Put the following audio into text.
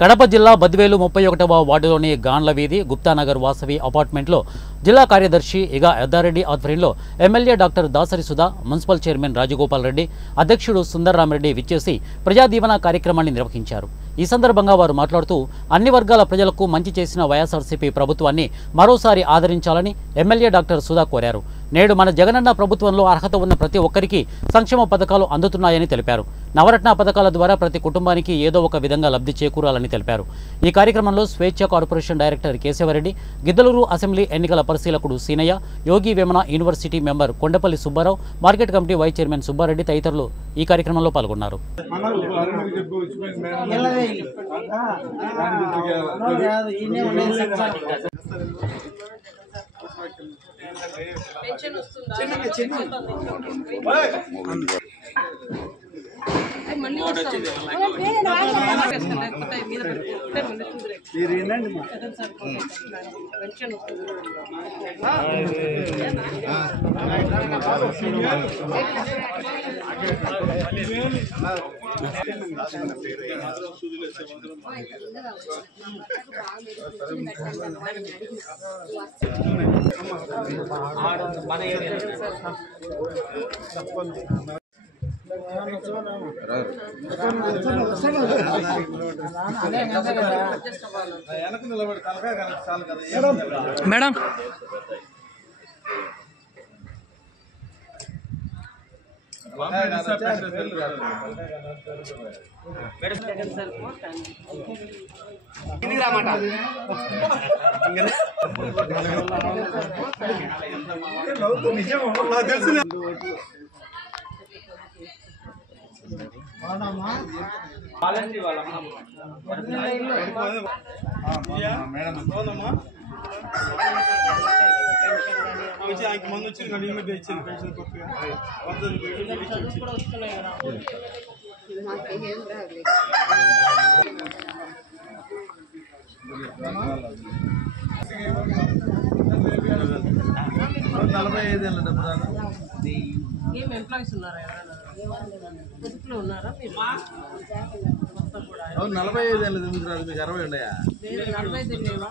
కడప జిల్లా బద్వేలు 31వ వార్డులోని గాండ్ల వీధి గుప్తానగర్ వాసవి అపార్ట్మెంట్లో జిల్లా కార్యదర్శి ఇగా యద్దారెడ్డి ఆధ్వర్యంలో MLA doctor Dasari Sudha, municipal chairman Rajagopal Reddy, అధ్యక్షుడు సుందర్రామిరెడ్డి విచ్చేసి ప్రజాదీవన కార్యక్రమాన్ని నిర్వహించారు. ఈ సందర్భంగా వారు మాట్లాడుతూ అన్ని వర్గాల ప్రజలకు మంచి చేసిన వైఎస్ఆర్సీపీ ప్రభుత్వాన్ని మరోసారి ఆదరించాలని ఎమ్మెల్యే డాక్టర్ సుధా కోరారు. నేడు మన జగనన్న ప్రభుత్వంలో అర్హత ఉన్న ప్రతి ఒక్కరికి సంక్షేమ పథకాలు అందుతున్నాయని తెలిపారు. నవరత్న పథకాల ద్వారా ప్రతి కుటుంబానికి ఏదో ఒక విధంగా లబ్ధి చేకూరాలని తెలిపారు. ఈ కార్యక్రమంలో Swechha corporation director Keshava Reddy, Giddalur assembly ఎన్నికల పరిశీలకుడు Seenaiah, Yogi Vemana university member Kondapalli Subba Rao, market committee vice chairman Subba Reddy తదితరులు ఈ కార్యక్రమంలో పాల్గొన్నారు. మేడం మంది వచ్చి ఇచ్చింది పెన్షన్ కొత్తగా ఏం ఎంప్లాయీస్ ఉన్నారా? పొదుపులో ఉన్నారా? 45 ఏళ్ళు మీకు 60 ఉన్నాయా? 45 లేవా?